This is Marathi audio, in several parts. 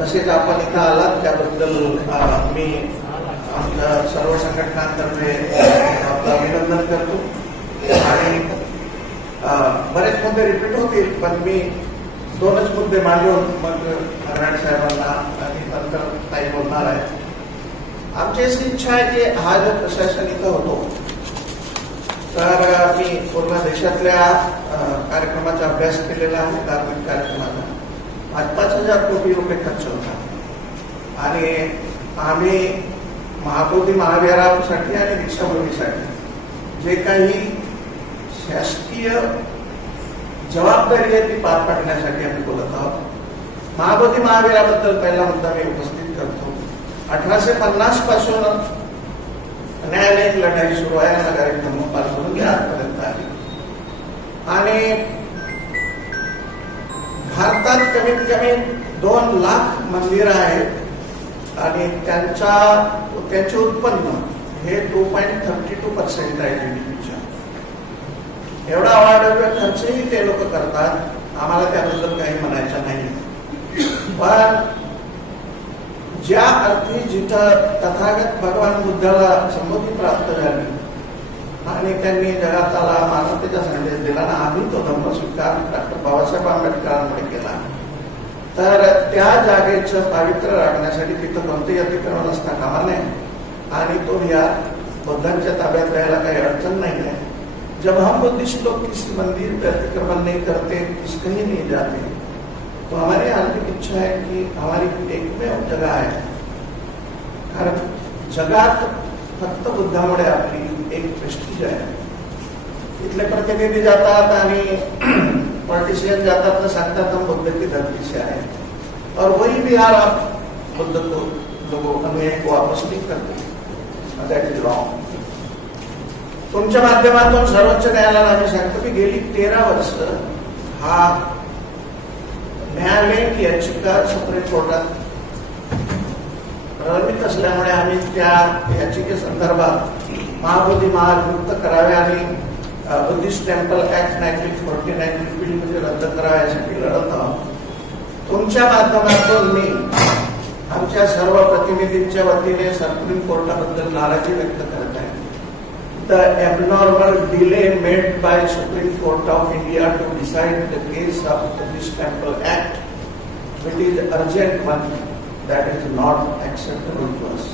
तसेच आपण इथं आलात त्याबद्दल मी आमच्या सर्व संघटनांतर्फे आपलं अभिनंदन करतो. आणि बरेच मुद्दे रिपीट होतील, पण मी 2च मुद्दे मांडून मग अग्रणी साहेबांना आणि नंतर काही बोलणार आहे. आमची अशी इच्छा आहे की हा जो प्रशासन इथं होतो तर मी पूर्ण देशातल्या कार्यक्रमाचा अभ्यास केलेला आहे. धार्मिक कार्यक्रमाचा 5,000 कोटी रुपये खर्च होता आणि आम्ही महाबोधी महाविहारासाठी आणि दीक्षाभूमीसाठी जे काही शासकीय जबाबदारी आहे ती पार पाडण्यासाठी आम्ही बोलत आहोत. महाबोधी महाविहाराबद्दल पहिला मुद्दा मी उपस्थित करतो. 1850 पासून न्यायालयीन लढाई सुरू आहे नगारी धर्मपालकडून ते आजपर्यंत आली आणि भारतात कमीत कमी 2 लाख मंदिरं आहेत आणि त्यांचे उत्पन्न हे 2.32% आहे जीडीपीच्या. एवढा अवाढव्य खर्चही ते लोक करतात. आम्हाला त्याबद्दल काही म्हणायचं नाही. पण ज्या अर्थी जिथं तथागत भगवान बुद्धाला संबोधी प्राप्त झाली आणि त्यांनी जगाला मानवतेचा संदेश दिला ना, आम्ही तो धर्म स्वीकार डॉक्टर बाबासाहेब आंबेडकरांमुळे केला. तर त्या जागेचं पावित्र्य राखण्यासाठी तिथं कोणतेही अतिक्रमण असता कामा नये आणि तो या बुद्धांच्या ताब्यात राहायला काही अडचण नाही आहे. जब हम बुद्धिस्ट लोग किसी मंदिर पे अतिक्रमण नहीं करते, कहीं नहीं जाते, तो हमारी आंतरिक इच्छा है कि हमारी एकमेव जगह आहे. कारण जगात फक्त बुद्धामुळे आपली एक प्रेस्टीज आहे. इथले प्रतिनिधी जातात आणि पॉलिटिशियन जातात तर सांगतात हम बुद्ध की धरती से आए और वही बिहार आप बुद्ध को लोगों को वापस नहीं करते. That is wrong. तुमच्या माध्यमातून सर्वोच्च न्यायालयाला आम्ही सांगतो की गेली 13 वर्ष हा न्यायालयीन याचिका सुप्रीम कोर्टात प्रलंबित असल्यामुळे आम्ही त्या याचिकेसंदर्भात महाबोधी महाल मुक्त करावे आणि बुद्धिस्ट टेम्पल ऍक्ट 1949 रिपील म्हणजे रद्द करावे यासाठी लढत आहोत. तुमच्या माध्यमातून मी आमच्या सर्व प्रतिनिधींच्या वतीने सुप्रीम कोर्टाबद्दल नाराजी व्यक्त करत आहे. The abnormal delay made by Supreme Court of India to decide the case of the Buddhist Temple Act, which is urgent one, that is not acceptable to us.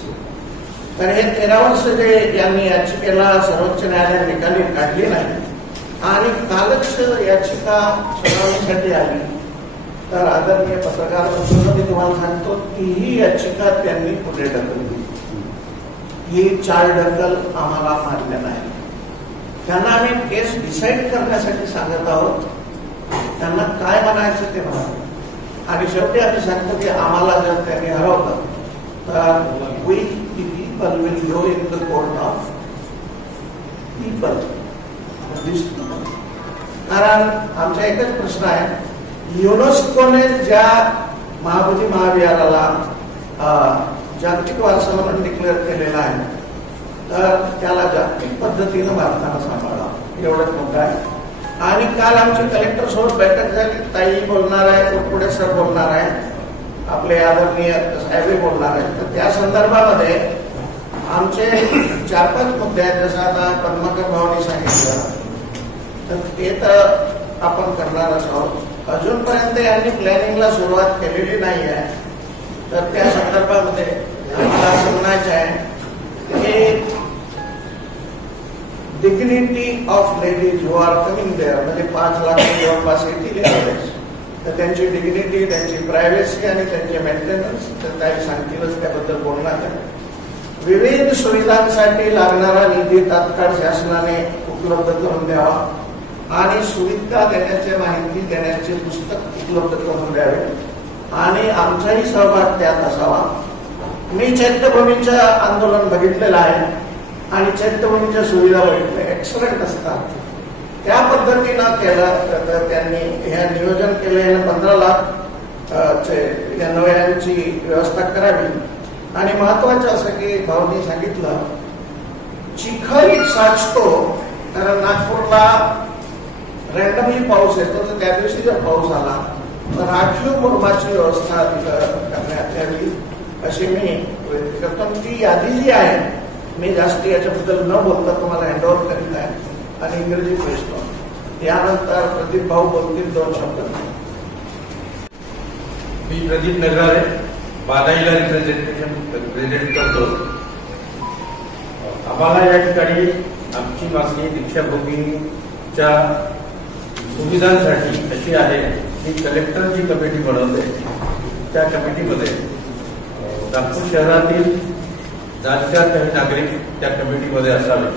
तर हे 13 वर्ष जे यांनी याचिकेला सर्वोच्च न्यायालयाने निकाली काढली नाही आणि कालच याचिका सुनावणीसाठी आली तर आदरणीय पत्रकार बंधूंनो, मी तुम्हाला सांगतो तीही याचिका त्यांनी पुढे ढकलली. ही चालढकल आम्हाला मान्य नाही. त्यांना आम्ही केस डिसाईड करण्यासाठी सांगत आहोत. त्यांना काय म्हणायचं ते म्हणावं आणि शेवटी आम्ही सांगतो की आम्हाला जर त्यांनी हरवलं तर we people will go in the court of people. कारण आमचा एकच प्रश्न आहे, युनेस्कोने ज्या महाबोधी महाविहाराला जागतिक वारसा म्हणून डिक्लेअर केलेला आहे तर त्याला जागतिक पद्धतीनं भारतानं सांभाळा एवढंच मुद्दा आहे. आणि काल आमची कलेक्टर सोबत बैठक झाली. ताई बोलणार आहे, पुढे सर बोलणार आहे, आपले आदरणीय साहेबही बोलणार आहेत. तर त्या संदर्भामध्ये आमचे 4-5 मुद्दे आहेत. जसं आता पद्माकर भाऊनी सांगितलं तर ते तर आपण करणारच आहोत. अजूनपर्यंत यांनी प्लॅनिंगला सुरुवात केलेली नाही आहे. तर त्या संदर्भामध्ये आम्हाला असं म्हणायचं आहे की dignity of ladies who are coming there, म्हणजे 5 लाख जवळपास येतील यावेळेस, तर त्यांची डिग्निटी, त्यांची प्रायव्हसी आणि त्यांचे मेंटेनन्स तर काही सांगतीलच, त्याबद्दल बोलणार आहे. विविध सुविधांसाठी लागणारा निधी तात्काळ शासनाने उपलब्ध करून द्यावा आणि सुविधा देण्याची माहिती देण्याचे पुस्तक उपलब्ध करून द्यावे आणि आमचाही सहभाग त्यात असावा. मी चैत्यभूमीचं आंदोलन बघितलेलं आहे आणि चैत्यभूमीच्या सुविधा बघितल्या, एक्सलंट असतात. त्या पद्धतीनं केलं तर त्यांनी हे नियोजन केलेलं 15 लाख या नव्यांची व्यवस्था करावी. आणि महत्वाचं असं की भाऊनी सांगितलं चिखल साचतो, कारण नागपूरला रँडमली पाऊस येतो, तर त्या दिवशी जर पाऊस आला तर राखीव मुरमाची व्यवस्था तिथं करण्यात अशी मी विनंती करतो. ती यादी जी आहे मी जास्त याच्याबद्दल न बोलता तुम्हाला हँडओव्हर करीत आहे आणि इंग्रजी प्रश्न यानंतर प्रदीप भाऊ बोलतील 2 शब्द. मी प्रदीप नगराळे बानाईला रिप्रेझेंट करतो. आम्हाला या ठिकाणी आमची मागणी दीक्षाभूमीच्या सुविधांसाठी अशी आहे की कलेक्टर जी कमिटी बनवते त्या कमिटीमध्ये नागपूर शहरातील जाणकार काही नागरिक त्या कमिटीमध्ये असावे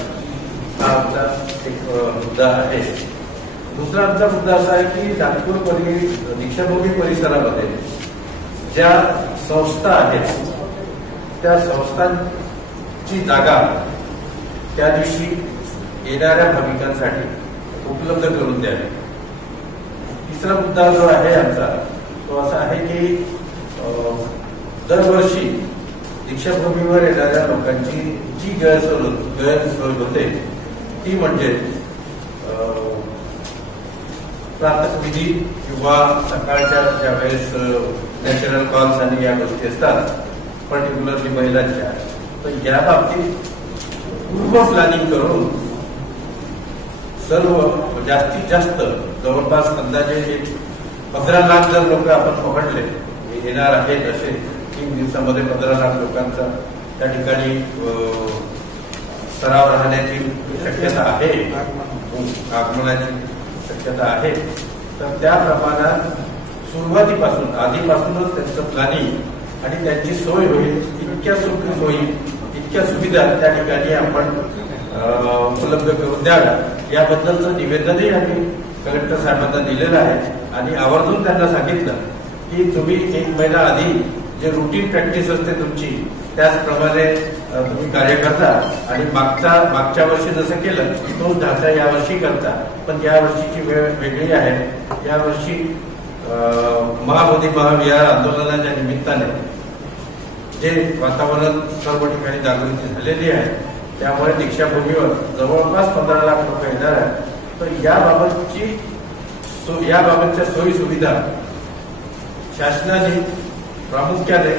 हा आमचा एक मुद्दा आहे. दुसरा आमचा मुद्दा असा आहे की नागपूर दीक्षाभूमी परिसरामध्ये ज्या संस्था आहेत त्या संस्थांची जागा त्या दिवशी येणाऱ्या भाविकांसाठी उपलब्ध करून द्यावी. तिसरा मुद्दा जो आहे आमचा तो असा आहे की दरवर्षी दीक्षाभूमीवर येणाऱ्या लोकांची जी गैरसोय होते ती म्हणजे प्रातःविधी किंवा सकाळच्या ज्या वेळेस नॅचरल कॉल्स आणि या गोष्टी असतात पर्टिक्युलरली महिलांच्या, तर या बाबतीत पूर्व प्लॅनिंग करून सर्व जास्तीत जास्त जवळपास अंदाजे 15 लाख जर लोक आपण पकडले येणार आहेत असे 3 दिवसामध्ये 15 लाख लोकांचा त्या ठिकाणी सराव राहण्याची शक्यता आहे, आगमनाची शक्यता आहे. तर त्या प्रमाणात सुरुवातीपासून आधीपासूनच त्यांचं प्लॅनिंग आणि त्यांची सोय होईल इतक्या सोयी इतक्या सुविधा त्या ठिकाणी आपण उपलब्ध करून द्याव्या याबद्दलचं निवेदनही आम्ही कलेक्टर साहेबांना दिलेलं आहे आणि आवर्जून त्यांना सांगितलं की तुम्ही 1 महिना आधी जे रुटीन प्रॅक्टिस असते तुमची त्याचप्रमाणे तुम्ही कार्य करता आणि मागच्या वर्षी जसं केलं तोच ढाचा यावर्षी करता. पण या वर्षीची वेळ वेगळी आहे. यावर्षी महाबोधी महाविहार आंदोलनाच्या निमित्ताने जे वातावरण सर्व ठिकाणी जागृती झालेली आहे त्यामुळे दीक्षाभूमीवर जवळपास 15 लाख लोक येणार आहेत. तर याबाबतच्या सोयी सुविधा शासनाने प्रामुख्याने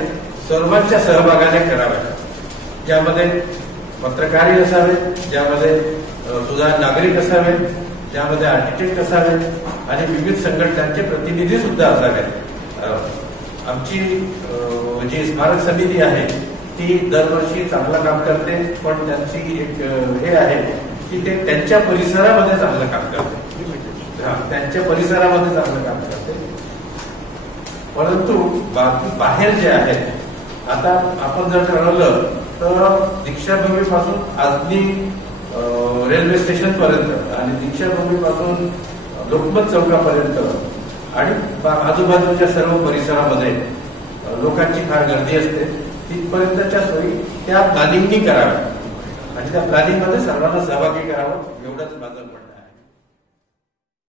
सर्वांच्या सहभागाने कराव्या. ज्यामध्ये पत्रकारही असावे, ज्यामध्ये सुधार नागरिक असावे, ज्यामध्ये आर्किटेक्ट असावे आणि विविध संघटनांचे प्रतिनिधी सुद्धा असावेत. आमची जी स्मारक समिती आहे ती दरवर्षी चांगलं काम करते, पण त्यांची एक हे आहे की ते त्यांच्या परिसरामध्ये चांगलं काम करते. त्यांच्या परिसरामध्ये चांगलं काम करते. परंतु बाकी बाहेर जे आहेत आता आपण जर ठरवलं तर दीक्षाभूमीपासून आजनी रेल्वे स्टेशन पर्यंत आणि दीक्षाभूमीपासून लोकमत चौकापर्यंत आणि आजूबाजूच्या सर्व परिसरामध्ये लोकांची फार गर्दी असते. तिथपर्यंतच्या सोयी त्या प्लॅनिंगनी कराव्या आणि त्या प्लॅनिंगमध्ये सर्वांना सहभागी करावं एवढंच माझं म्हणणं.